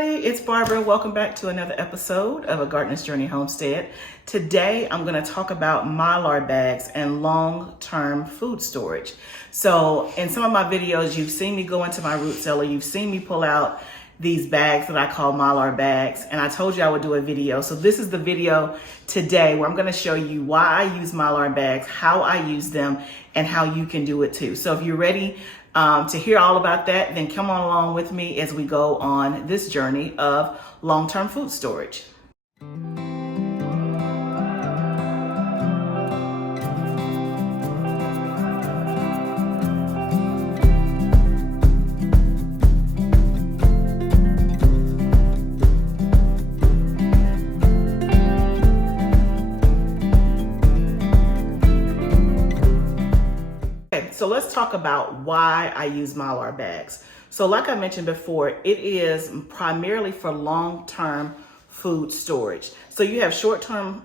everybody, it's Barbara. Welcome back to another episode of A Gardener's Journey Homestead. Today, I'm going to talk about Mylar bags and long-term food storage. So in some of my videos, you've seen me go into my root cellar. You've seen me pull out these bags that I call Mylar bags, and I told you I would do a video. So this is the video today where I'm going to show you why I use Mylar bags, how I use them, and how you can do it too. So if you're ready to hear all about that, then come on along with me as we go on this journey of long-term food storage. So let's talk about why I use Mylar bags. So like I mentioned before, it is primarily for long-term food storage. So you have short-term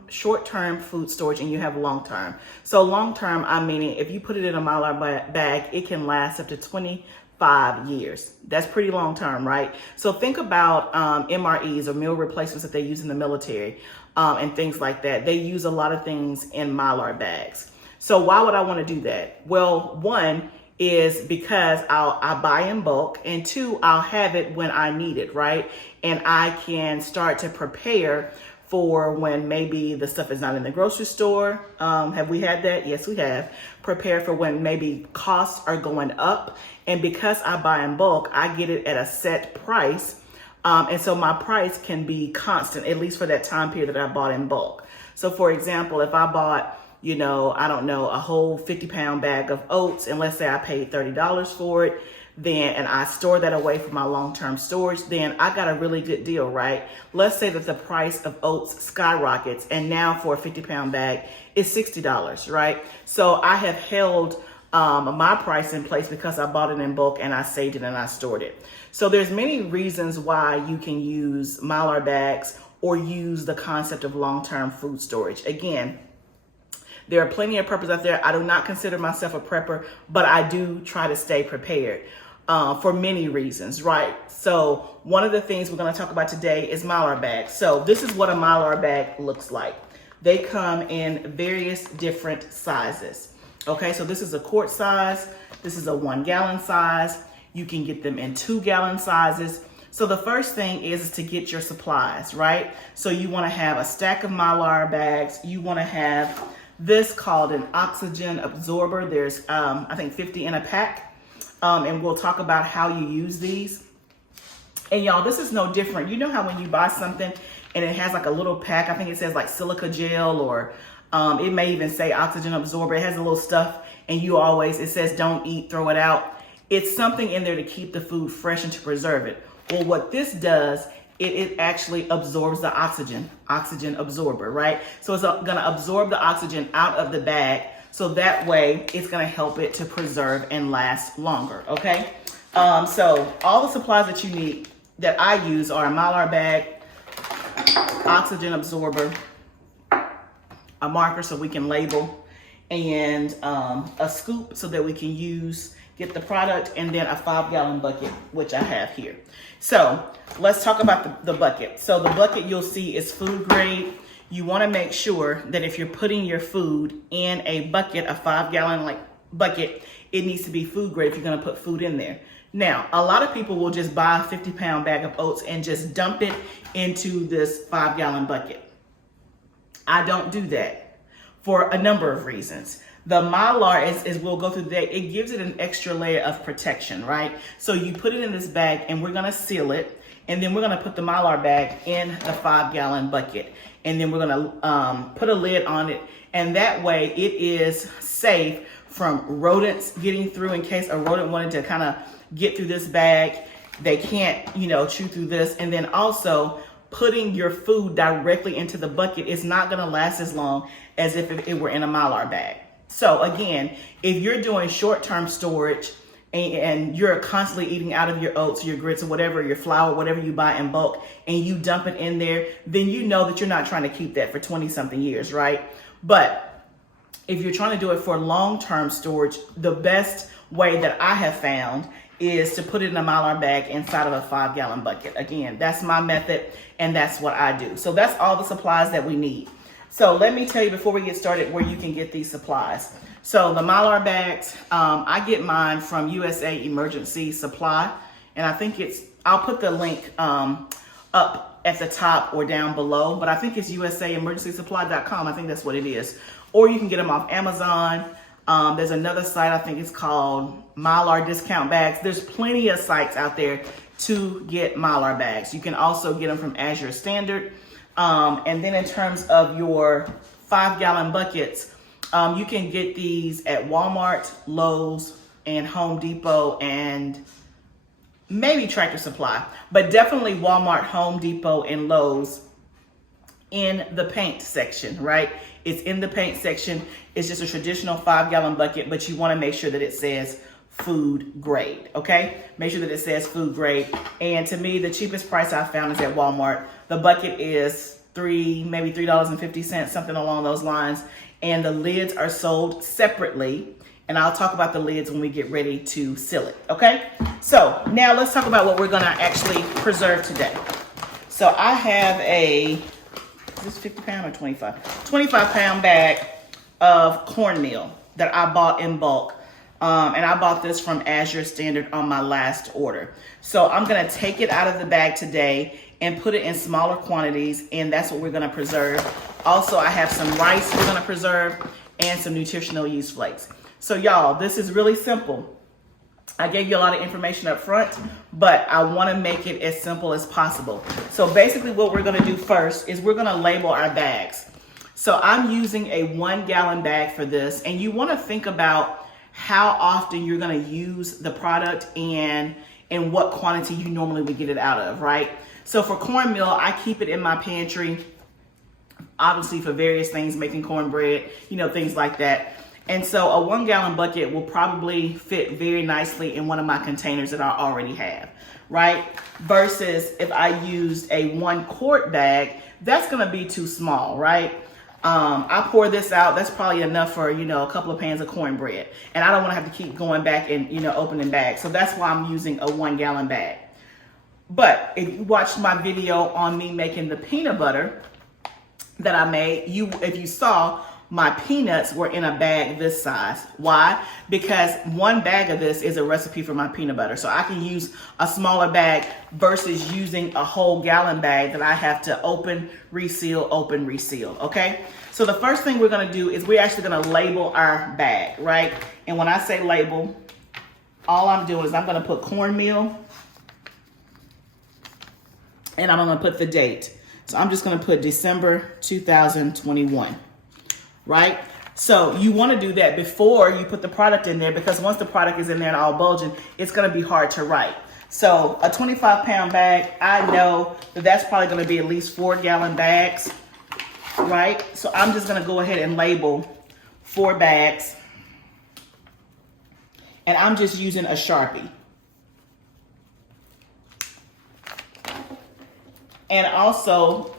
food storage and you have long-term. So long-term, I mean, if you put it in a Mylar bag, it can last up to 25 years. That's pretty long-term, right? So think about MREs or meal replacements that they use in the military and things like that. They use a lot of things in Mylar bags. So why would I want to do that? Well, one is because I buy in bulk, and two, I'll have it when I need it, right? And I can start to prepare for when maybe the stuff is not in the grocery store. Have we had that? Yes, we have. Prepare for when maybe costs are going up. And because I buy in bulk, I get it at a set price. And so my price can be constant, at least for that time period that I bought in bulk. So for example, if I bought a whole 50-pound bag of oats, and let's say I paid $30 for it, and I store that away for my long-term storage, then I got a really good deal, right? Let's say that the price of oats skyrockets, and now for a 50-pound bag is $60, right? So I have held my price in place because I bought it in bulk and I saved it and I stored it. So there's many reasons why you can use Mylar bags or use the concept of long-term food storage. Again, there are plenty of preppers out there. I do not consider myself a prepper, but I do try to stay prepared for many reasons, right? So one of the things we're going to talk about today is Mylar bags. So this is what a Mylar bag looks like. They come in various different sizes. Okay, so this is a quart size. This is a 1 gallon size. You can get them in 2 gallon sizes. So the first thing is to get your supplies, right? So you want to have a stack of Mylar bags. You want to have this called an oxygen absorber. There's, I think 50 in a pack. And we'll talk about how you use these. And y'all, this is no different. You know how when you buy something and it has like a little pack, I think it says like silica gel, or it may even say oxygen absorber. It has a little stuff, and it says don't eat, throw it out. It's something in there to keep the food fresh and to preserve it. Well, what this does, it actually absorbs the oxygen absorber, right? So it's gonna absorb the oxygen out of the bag, so that way it's gonna help it to preserve and last longer, okay? So all the supplies that you need that I use are a Mylar bag, oxygen absorber, a marker so we can label, and a scoop so that we can get the product, and then a 5-gallon bucket, which I have here. So let's talk about the bucket. So the bucket you'll see is food grade. You want to make sure that if you're putting your food in a bucket, a 5-gallon bucket, it needs to be food grade if you're going to put food in there. Now, a lot of people will just buy a 50-pound bag of oats and just dump it into this 5-gallon bucket. I don't do that for a number of reasons. The Mylar, as we'll go through today, it gives it an extra layer of protection, right? So you put it in this bag and we're gonna seal it, and then we're gonna put the Mylar bag in the 5-gallon bucket. And then we're gonna put a lid on it, and that way it is safe from rodents getting through. In case a rodent wanted to kind of get through this bag, they can't, chew through this. And then also putting your food directly into the bucket is not gonna last as long as if it were in a Mylar bag. So again, if you're doing short-term storage and you're constantly eating out of your oats, your grits, or whatever, your flour, whatever you buy in bulk, and you dump it in there, then you know that you're not trying to keep that for 20-something years, right? But if you're trying to do it for long-term storage, the best way that I have found is to put it in a Mylar bag inside of a 5-gallon bucket. Again, that's my method and that's what I do. So that's all the supplies that we need. So let me tell you before we get started where you can get these supplies. So the Mylar bags, I get mine from USA Emergency Supply. And I think I'll put the link up at the top or down below, but I think it's usaemergencysupply.com. I think that's what it is. Or you can get them off Amazon. There's another site, I think it's called Mylar Discount Bags. There's plenty of sites out there to get Mylar bags. You can also get them from Azure Standard. And then in terms of your 5-gallon buckets, you can get these at Walmart, Lowe's, and Home Depot, and maybe Tractor Supply, but definitely Walmart, Home Depot, and Lowe's in the paint section, right? It's in the paint section. It's just a traditional 5-gallon bucket, but you want to make sure that it says food grade, okay? Make sure that it says food grade. And to me, the cheapest price I found is at Walmart. The bucket is maybe $3.50, something along those lines. And the lids are sold separately. And I'll talk about the lids when we get ready to seal it, okay? So now let's talk about what we're gonna actually preserve today. So I have is this 50 pound or 25? 25 pound bag of cornmeal that I bought in bulk. And I bought this from Azure Standard on my last order. So I'm gonna take it out of the bag today and put it in smaller quantities, and that's what we're gonna preserve. Also, I have some rice we're gonna preserve and some Nutritional Use flakes. So y'all, this is really simple. I gave you a lot of information up front, but I want to make it as simple as possible. So basically what we're going to do first is we're going to label our bags. So I'm using a 1-gallon bag for this, and you want to think about how often you're going to use the product and what quantity you normally would get it out of, right? So for cornmeal, I keep it in my pantry, obviously for various things, making cornbread, things like that. And so a 1-gallon bucket will probably fit very nicely in one of my containers that I already have, right? Versus if I used a 1-quart bag, that's gonna be too small, right? I pour this out, that's probably enough for, a couple of pans of cornbread. And I don't wanna have to keep going back and, opening bags. So that's why I'm using a 1-gallon bag. But if you watched my video on me making the peanut butter that I made, if you saw, my peanuts were in a bag this size. Why? Because 1 bag of this is a recipe for my peanut butter. So I can use a smaller bag versus using a whole gallon bag that I have to open, reseal, okay? So the first thing we're gonna do is we're actually gonna label our bag, right? And when I say label, all I'm doing is I'm gonna put cornmeal and I'm gonna put the date. So I'm just gonna put December 2021. Right? So you want to do that before you put the product in there, because once the product is in there and all bulging, it's going to be hard to write. So a 25-pound bag, I know that's probably going to be at least 4-gallon bags, right? So I'm just going to go ahead and label 4 bags. And I'm just using a Sharpie. And also,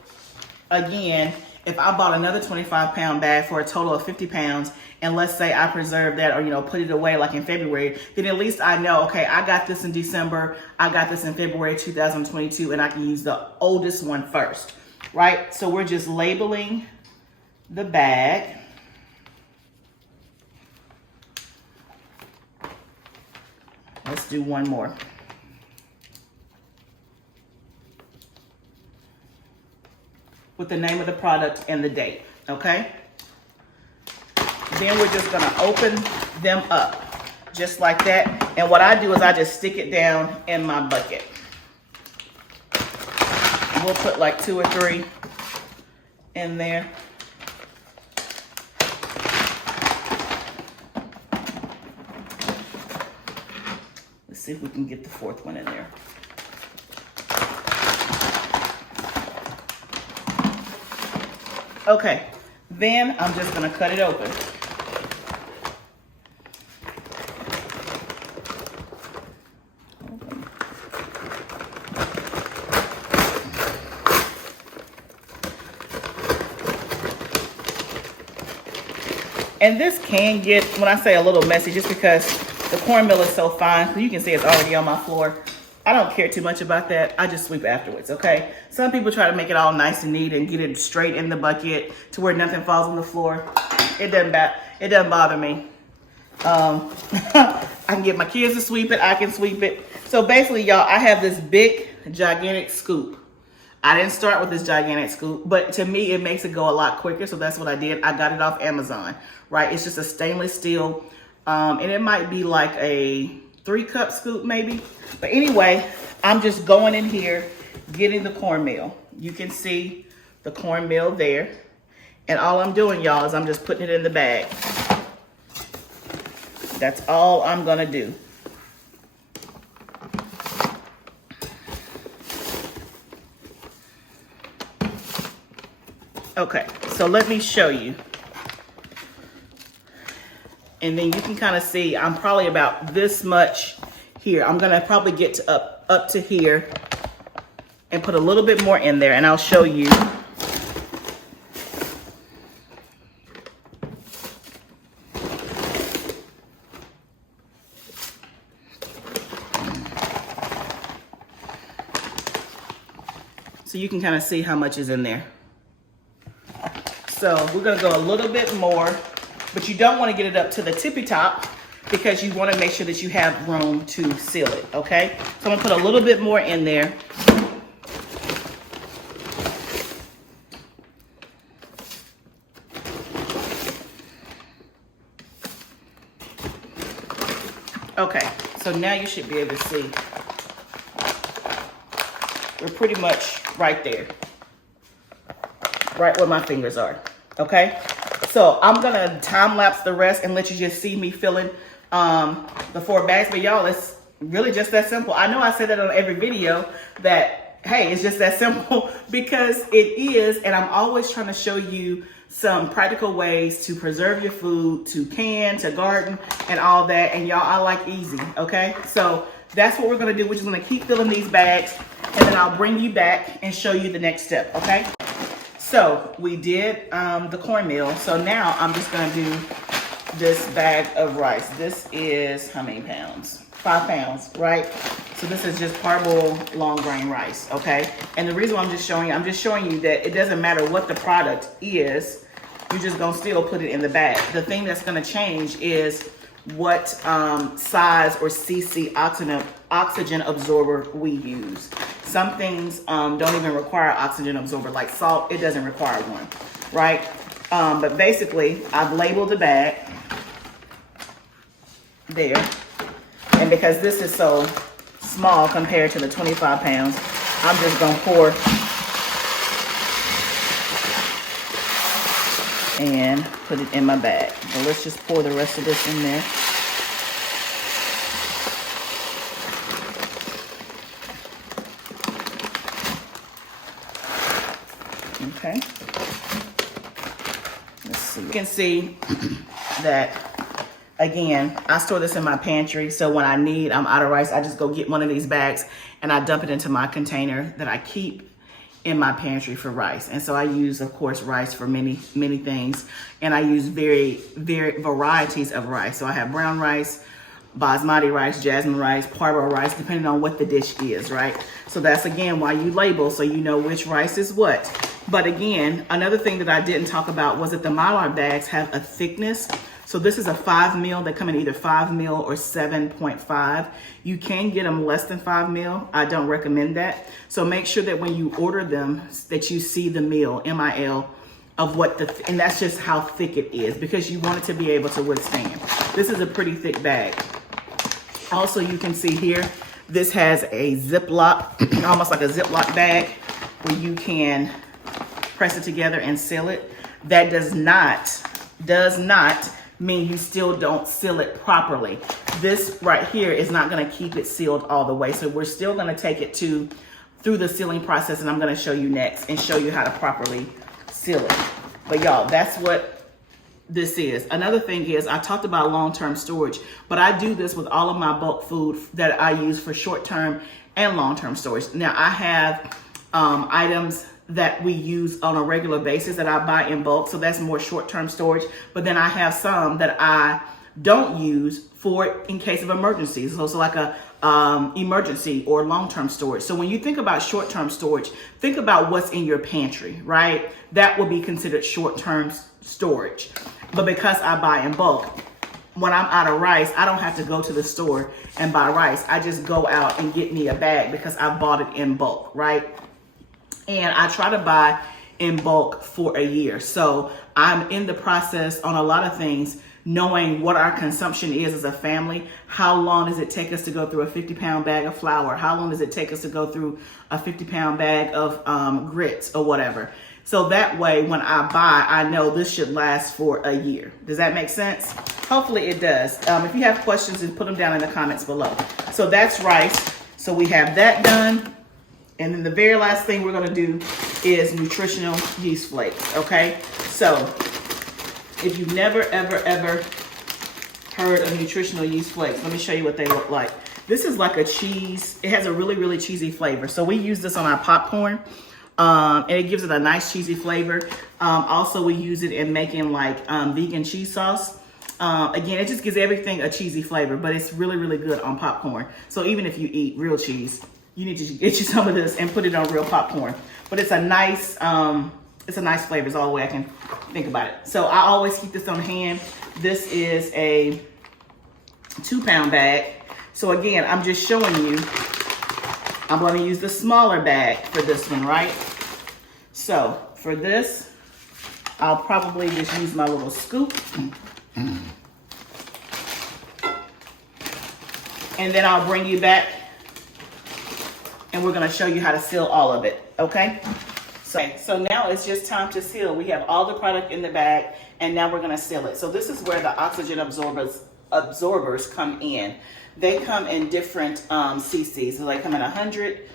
again, if I bought another 25-pound bag for a total of 50 pounds, and let's say I preserve that or, put it away like in February, then at least I know, okay, I got this in December, I got this in February 2022, and I can use the oldest one first, right? So we're just labeling the bag. Let's do one more. With the name of the product and the date, okay? Then we're just gonna open them up, just like that. And what I do is I just stick it down in my bucket. We'll put like 2 or 3 in there. Let's see if we can get the 4th one in there. Okay, then I'm just gonna cut it open. And this can get, when I say a little messy, just because The cornmeal is so fine. You can see it's already on my floor. I don't care too much about that. I just sweep afterwards, okay? Some people try to make it all nice and neat and get it straight in the bucket to where nothing falls on the floor. It doesn't bother me. I can get my kids to sweep it. I can sweep it. So basically, y'all, I have this big, gigantic scoop. I didn't start with this gigantic scoop, but to me, it makes it go a lot quicker. So that's what I did. I got it off Amazon, right? It's just a stainless steel, and it might be like a 3-cup scoop maybe. But anyway, I'm just going in here, getting the cornmeal. You can see the cornmeal there. And all I'm doing, y'all, is I'm just putting it in the bag. That's all I'm gonna do. Okay, so let me show you. And then you can kind of see I'm probably about this much here. I'm gonna probably get to up to here and put a little bit more in there, and I'll show you. So you can kind of see how much is in there. So we're gonna go a little bit more, but you don't want to get it up to the tippy top because you want to make sure that you have room to seal it, okay? So I'm gonna put a little bit more in there. Okay, so now you should be able to see. We're pretty much right there. Right where my fingers are, okay? So I'm gonna time lapse the rest and let you just see me filling the 4 bags. But y'all, it's really just that simple. I know I say that on every video that, hey, it's just that simple because it is, and I'm always trying to show you some practical ways to preserve your food, to can, to garden, and all that. And y'all, I like easy, okay? So that's what we're gonna do. We're just gonna keep filling these bags, and then I'll bring you back and show you the next step, okay? So we did the cornmeal. So now I'm just gonna do this bag of rice. This is how many pounds? 5 pounds, right? So this is just parboiled long grain rice, okay? And the reason why I'm just showing you that it doesn't matter what the product is, you're just gonna still put it in the bag. The thing that's gonna change is what size or cc oxygen absorber we use. Some things don't even require oxygen absorber, like salt, it doesn't require one, right? But basically, I've labeled the bag there. And because this is so small compared to the 25 pounds, I'm just gonna pour and put it in my bag. So let's just pour the rest of this in there. Okay. Let's see. You can see that, again, I store this in my pantry. So when I'm out of rice, I just go get one of these bags and I dump it into my container that I keep in my pantry for rice. And so I use, of course, rice for many, many things. And I use very varieties of rice. So I have brown rice, basmati rice, jasmine rice, parboiled rice, depending on what the dish is, right? So that's, again, why you label, so you know which rice is what. But again, another thing that I didn't talk about was that the Mylar bags have a thickness. So this is a 5 mil. They come in either 5 mil or 7.5. You can get them less than 5 mil. I don't recommend that. So make sure that when you order them, that you see the mil, MIL, of what and that's just how thick it is, because you want it to be able to withstand. This is a pretty thick bag. Also, you can see here, this has a Ziploc, almost like a Ziploc bag, where you can press it together and seal it. That does not mean you still don't seal it properly. This right here is not gonna keep it sealed all the way. So we're still gonna take it through the sealing process, and I'm gonna show you next and show you how to properly seal it. But y'all, that's what this is. Another thing is, I talked about long-term storage, but I do this with all of my bulk food that I use for short-term and long-term storage. Now I have items that we use on a regular basis that I buy in bulk. So that's more short-term storage. But then I have some that I don't use for in case of emergencies. So like a emergency or long-term storage. So when you think about short-term storage, think about what's in your pantry, right? That will be considered short-term storage. But because I buy in bulk, when I'm out of rice, I don't have to go to the store and buy rice. I just go out and get me a bag because I bought it in bulk, right? And I try to buy in bulk for a year. So I'm in the process on a lot of things, knowing what our consumption is as a family. How long does it take us to go through a 50-pound bag of flour? How long does it take us to go through a 50-pound bag of grits or whatever? So that way, when I buy, I know this should last for a year. Does that make sense? Hopefully it does. If you have questions, then put them down in the comments below. So that's rice. So we have that done. And then the very last thing we're gonna do is nutritional yeast flakes, okay? So if you've never, ever heard of nutritional yeast flakes, let me show you what they look like. This is like a cheese. It has a really, really cheesy flavor. So we use this on our popcorn. And it gives it a nice cheesy flavor. Also, we use it in making like vegan cheese sauce. Again, it just gives everything a cheesy flavor, but it's really, really good on popcorn. So even if you eat real cheese, you need to get you some of this and put it on real popcorn. But it's a nice flavor is all the way I can think about it. So I always keep this on hand. This is a 2-pound bag. So again, I'm just showing you, I'm going to use the smaller bag for this one, right? So for this, I'll probably just use my little scoop. And then I'll bring you back and we're going to show you how to seal all of it, okay? So now it's just time to seal. We have all the product in the bag and now we're going to seal it. So this is where the oxygen absorbers come in. They come in different cc's. So they come in 100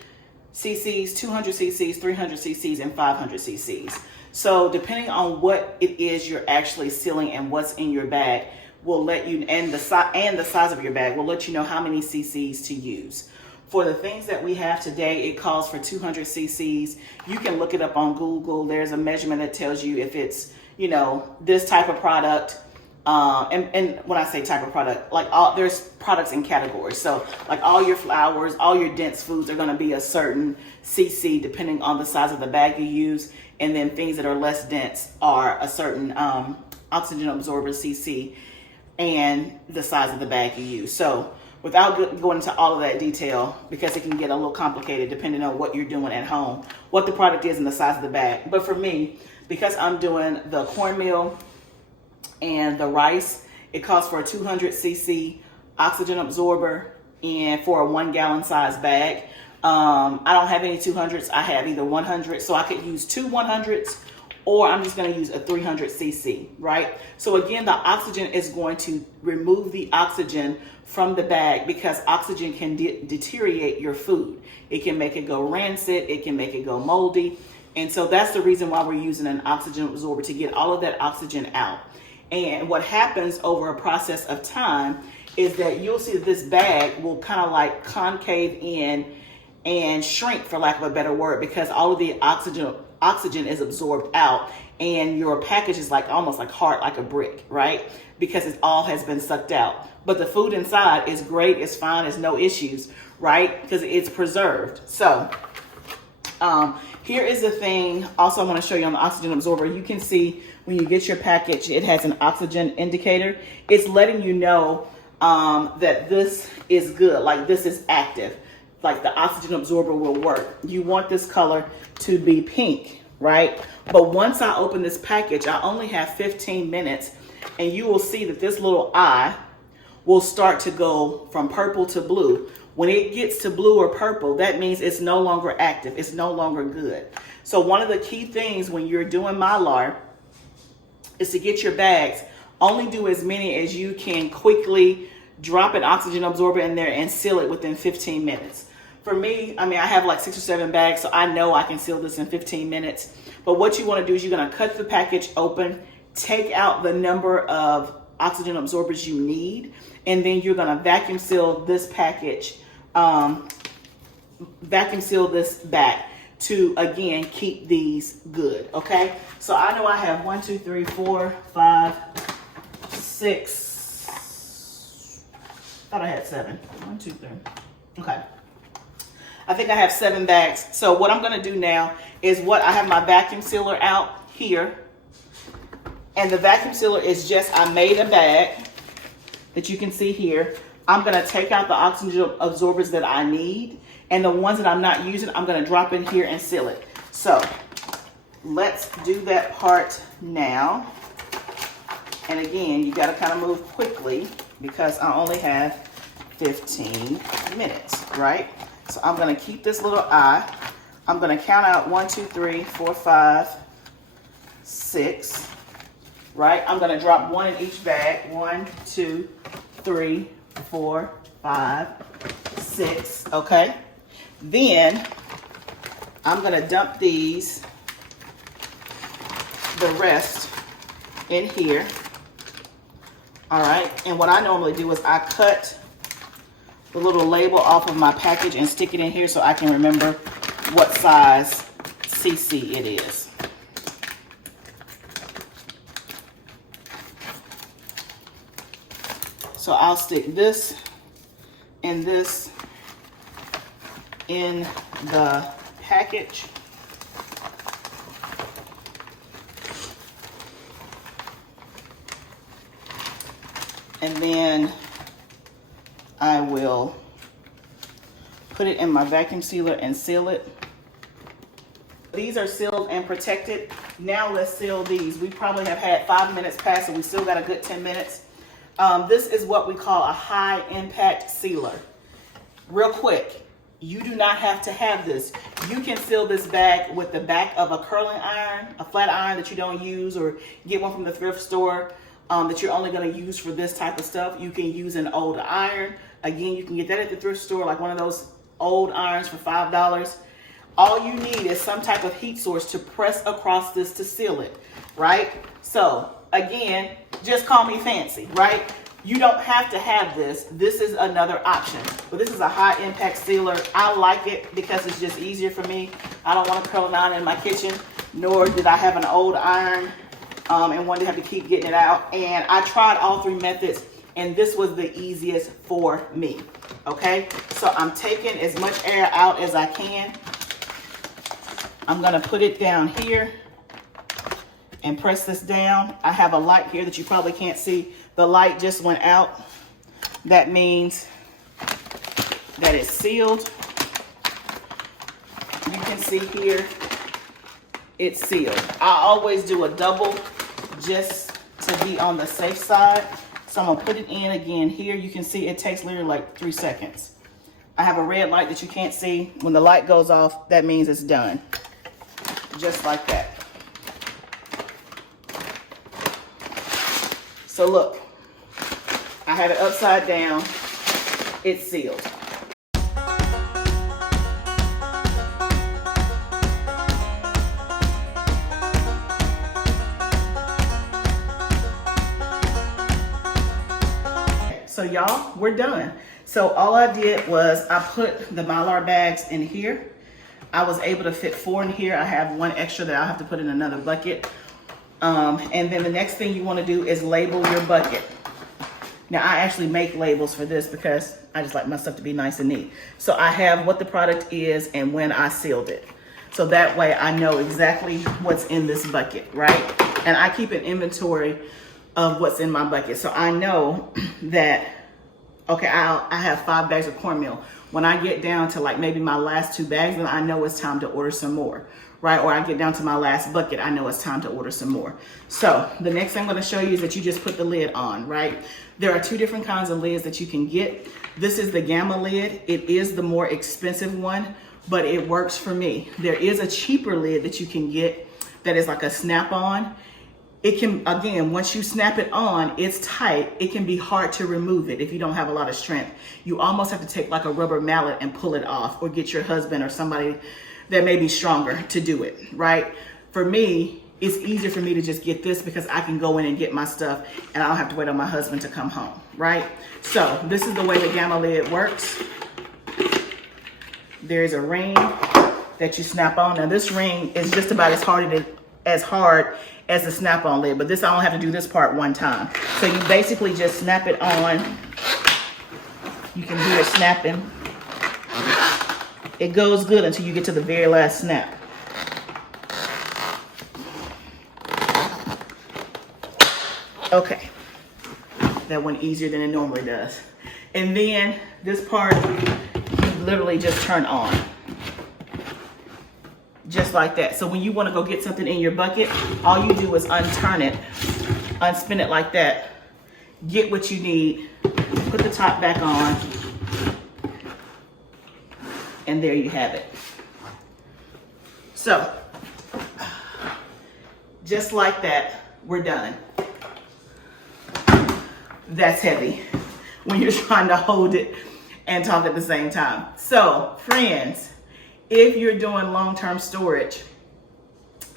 cc's, 200 cc's, 300 cc's, and 500 cc's. So depending on what it is you're actually sealing and what's in your bag will let you, and the size of your bag will let you know how many cc's to use. For the things that we have today, it calls for 200 cc's. You can look it up on Google. There's a measurement that tells you if it's, you know, this type of product. And when I say type of product, like there's products in categories. So like all your flours, all your dense foods are going to be a certain cc depending on the size of the bag you use. And then things that are less dense are a certain oxygen absorber cc and the size of the bag you use. So without going into all of that detail, because it can get a little complicated depending on what you're doing at home, what the product is and the size of the bag. But for me, because I'm doing the cornmeal and the rice, it calls for a 200 cc oxygen absorber and for a 1 gallon size bag. I don't have any 200s. I have either 100, so I could use 2 100s, or I'm just going to use a 300 cc, right? So again, the oxygen is going to remove the oxygen from the bag because oxygen can deteriorate your food. It can make it go rancid. It can make it go moldy. And so that's the reason why we're using an oxygen absorber, to get all of that oxygen out. And what happens over a process of time is that you'll see that this bag will kind of like concave in and shrink, for lack of a better word, because all of the oxygen is absorbed out and your package is like almost like hard like a brick, right? Because it all has been sucked out. But the food inside is great, it's fine, it's no issues, right? Because it's preserved. So here is the thing also I want to show you on the oxygen absorber. You can see when you get your package, it has an oxygen indicator. It's letting you know that this is good, like this is active, like the oxygen absorber will work. You want this color to be pink, right? But once I open this package, I only have 15 minutes and you will see that this little eye will start to go from purple to blue. When it gets to blue or purple, that means it's no longer active. It's no longer good. So one of the key things when you're doing Mylar is to get your bags, only do as many as you can quickly drop an oxygen absorber in there and seal it within 15 minutes. For me, I mean, I have like 6 or 7 bags, so I know I can seal this in 15 minutes. But what you want to do is you're going to cut the package open, take out the number of oxygen absorbers you need, and then you're going to vacuum seal this package, vacuum seal this back to, again, keep these good, okay? So I know I have 1, 2, 3, 4, 5, 6, Thought I had 7. 1, 2, 3. Okay. I think I have 7 bags. So what I'm gonna do now is I have my vacuum sealer out here. And the vacuum sealer is just, I made a bag that you can see here. I'm gonna take out the oxygen absorbers that I need. And the ones that I'm not using, I'm gonna drop in here and seal it. So let's do that part now. And again, you gotta kind of move quickly because I only have 15 minutes, right? So I'm gonna keep this little eye. I'm gonna count out 1, 2, 3, 4, 5, 6, right? I'm gonna drop 1 in each bag. 1, 2, 3, 4, 5, 6, okay? Then I'm gonna dump the rest in here. All right, and what I normally do is I cut the little label off of my package and stick it in here so I can remember what size cc it is. So I'll stick this and this in the package. And then I will put it in my vacuum sealer and seal it. These are sealed and protected. Now let's seal these. We probably have had 5 minutes past, so we still got a good 10 minutes. This is what we call a high impact sealer. Real quick, you do not have to have this. You can seal this bag with the back of a curling iron, a flat iron that you don't use, or get one from the thrift store that you're only going to use for this type of stuff. You can use an old iron. Again, you can get that at the thrift store, like one of those old irons for $5. All you need is some type of heat source to press across this to seal it, right? So again, just call me fancy, right? You don't have to have this. This is another option, but this is a high impact sealer. I like it because it's just easier for me. I don't want to curl an iron in my kitchen, nor did I have an old iron and wanted to have to keep getting it out. And I tried all 3 methods, and this was the easiest for me, okay? So I'm taking as much air out as I can. I'm gonna put it down here and press this down. I have a light here that you probably can't see. The light just went out. That means that it's sealed. You can see here, it's sealed. I always do a double just to be on the safe side. So I'm gonna put it in again here. You can see it takes literally like 3 seconds. I have a red light that you can't see. When the light goes off, that means it's done. Just like that. So look, I have it upside down. It's sealed. So y'all, we're done. So all I did was I put the Mylar bags in here. I was able to fit 4 in here. I have 1 extra that I'll have to put in another bucket. And then the next thing you want to do is label your bucket. Now I actually make labels for this because I just like my stuff to be nice and neat. So I have what the product is and when I sealed it. So that way I know exactly what's in this bucket, right? And I keep an inventory of what's in my bucket. So I know that, okay, I have 5 bags of cornmeal. When I get down to like maybe my last 2 bags, then I know it's time to order some more, right? Or I get down to my last bucket, I know it's time to order some more. So the next thing I'm gonna show you is that you just put the lid on, right? There are 2 different kinds of lids that you can get. This is the Gamma lid. It is the more expensive one, but it works for me. There is a cheaper lid that you can get that is like a snap-on. It can, again, once you snap it on, it's tight. It can be hard to remove it if you don't have a lot of strength. You almost have to take like a rubber mallet and pull it off, or get your husband or somebody that may be stronger to do it, right? For me, it's easier for me to just get this because I can go in and get my stuff and I don't have to wait on my husband to come home, right? So this is the way the Gamma lid works. There's a ring that you snap on. Now this ring is just about as hard as the snap-on lid, but this, I don't have to do this part 1 time. So you basically just snap it on You can hear it snapping. It goes good until you get to the very last snap. Okay, that went easier than it normally does. And then this part, you literally just turn on. Just like that. So when you want to go get something in your bucket, all you do is unturn it, unspin it like that, get what you need, put the top back on, and there you have it. So, just like that, we're done. That's heavy when you're trying to hold it and talk at the same time. So, friends, if you're doing long-term storage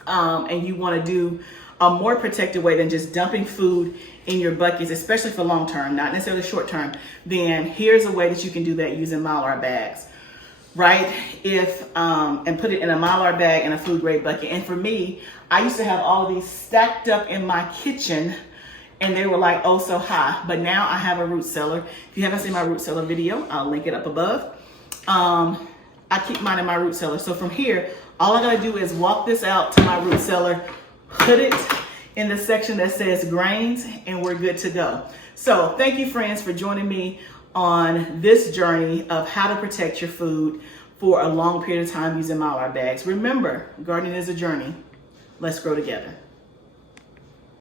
and you want to do a more protected way than just dumping food in your buckets, especially for long-term, not necessarily short-term, then here's a way that you can do that using Mylar bags, right? And put it in a Mylar bag and a food-grade bucket. And for me, I used to have all of these stacked up in my kitchen, and they were like, oh, so high. But now I have a root cellar. If you haven't seen my root cellar video, I'll link it up above. I keep mine in my root cellar. So from here, all I gotta do is walk this out to my root cellar, put it in the section that says grains, and we're good to go. So thank you, friends, for joining me on this journey of how to protect your food for a long period of time using Mylar bags. Remember, gardening is a journey. Let's grow together.